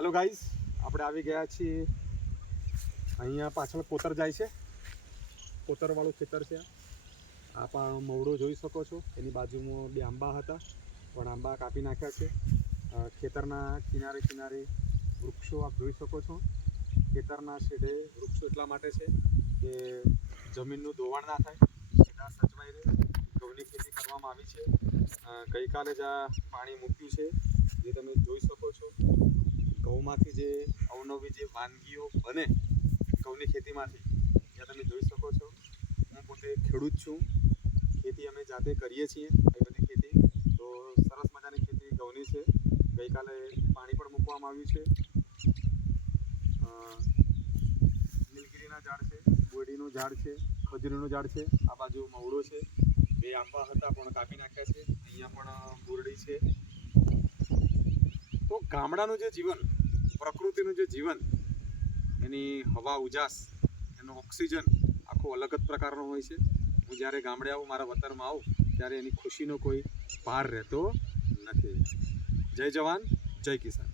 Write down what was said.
Hello guys, આપણે આવી ગયા છીએ અહીંયા પાછળ કોતર જાય છે. કોતરવાળું ખેતર છે. આ પણ મવડો જોઈ શકો છો. એની બાજુમાં બે આંબા હતા પણ આંબા કાપી નાખ્યા છે. ખેતરના કિનારે કિનારે વૃક્ષો આપ જોઈ શકો છો. ખેતરના છેડે વૃક્ષો એટલા માટે છે કે જમીનનું ધોવાણ ના થાય, ખેતર સચવાઈ રહે. ઘઉંની ખેતી કરવામાં આવી છે. ગઈકાલે જ આ પાણી મૂક્યું છે, જે તમે જોઈ શકો છો. ઘઉંમાંથી જે અવનવી જે વાનગીઓ બને ઘઉંની ખેતીમાંથી, ત્યાં તમે જોઈ શકો છો. હું પોતે ખેડૂત છું. ખેતી અમે જાતે કરીએ છીએ. એ બધી ખેતી તો સરસ મજાની ખેતી ઘઉંની છે. ગઈકાલે પાણી પણ મૂકવામાં આવ્યું છે. નીલગીરીના ઝાડ છે, બોરડીનું ઝાડ છે, ખજૂરીનું ઝાડ છે. આ બાજુ મવડો છે. બે આંબા હતા પણ કાપી નાખ્યા છે. અહીંયા પણ બોરડી છે. તો ગામડાનું જે જીવન, પ્રકૃતિનું જે જીવન, એની હવા ઉજાસ, એનો ઓક્સિજન આખો અલગ જ પ્રકારનો હોય છે. હું જ્યારે ગામડે આવું, મારા વતનમાં આવું, ત્યારે એની ખુશીનો કોઈ પાર રહેતો નથી. જય જવાન, જય કિસાન.